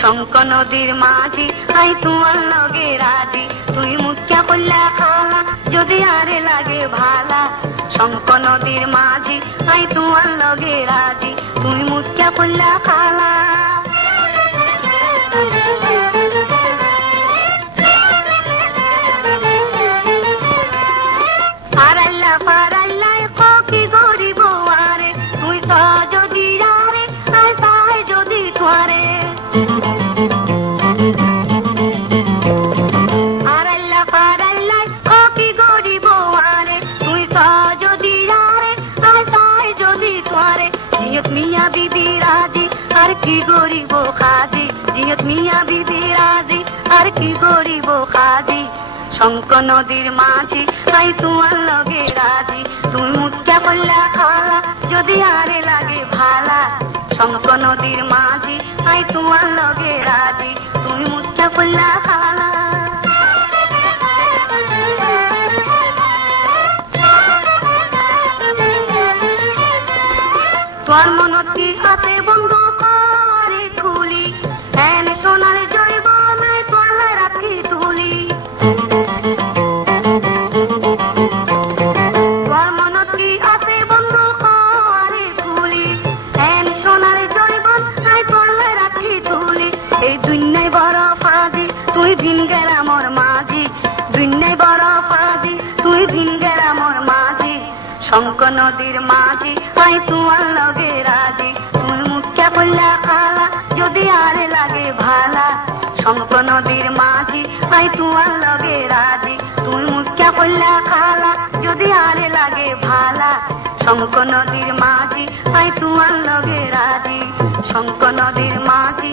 শঙ্খ নদীর মাঝি আই তোমার লগে রাজি, তুই মুখ্যা করলা খালা যদি আরে লাগে ভালা। শঙ্খ নদীর মাঝি আই তোমার লগে রাজি, তুই মুখ্যা করলা খালা। আরাল্লা পারাল্লায় কি গরিব আরে, তুই তো যদি আরে আই তাই যদি তোয়ারে। আরাল্লা পারাল্লায় কি গরিব আরে, তুই তো যদি আরে আই তাই যদি তোয়ারে। জিয়ত মিয়া বিবি রাজি আর কি গরিব খাজি, জিয়ত মিয়া বিবি রাজি আর কি গরিব খাজি। শঙ্খ নদীর মাঝি আই তোমার লগে রাজি, তুই মুখ্যা করলা খালা যদি আরে লাগে ভালা। শঙ্খ নদীর মাঝি আই তোমার লগে রাজি, তুই মুখ্যা করলা খালা। তোর মনত কি আছে বন্ধু করে খুলি, এন সোনার জৈব নাই তোলা রাখি তুলি। তোর মনত কি আছে বন্ধু করে খুলি, এন সোনার জৈব নাই তোলা রাখি তুলি। এই দুনিয়ায় বড় ফাঁদি তুই ভিন গেলা মোর মাঝি, দুনিয়ায় বড় ফাঁদি তুই ভিন গেলা মোর মাঝি। শঙ্খ নদীর মাঝি আই তোমার লগে রাজি, তুই মুখ্যা করলা খালা যদি আরে লাগে ভালা। শঙ্খ নদীর মাঝি আই তোমার লগে রাজি, তুই মুখ্যা করলা খালা যদি আরে লাগে ভালা। শঙ্খ নদীর মাঝি আই তোমার লগে রাজি, শঙ্খ নদীর মাঝি